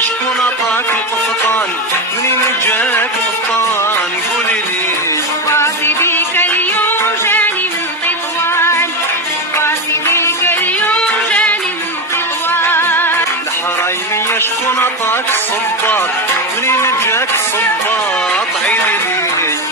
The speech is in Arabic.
عالمية شكون عطاك القفطان؟ منين جاك القفطان قولي لي. باصي بيك اليوم جاني من تطوان، باصي بيك اليوم جاني من تطوان. الحرايمية شكون عطاك الصباط؟ منين جاك الصباط عيني لي.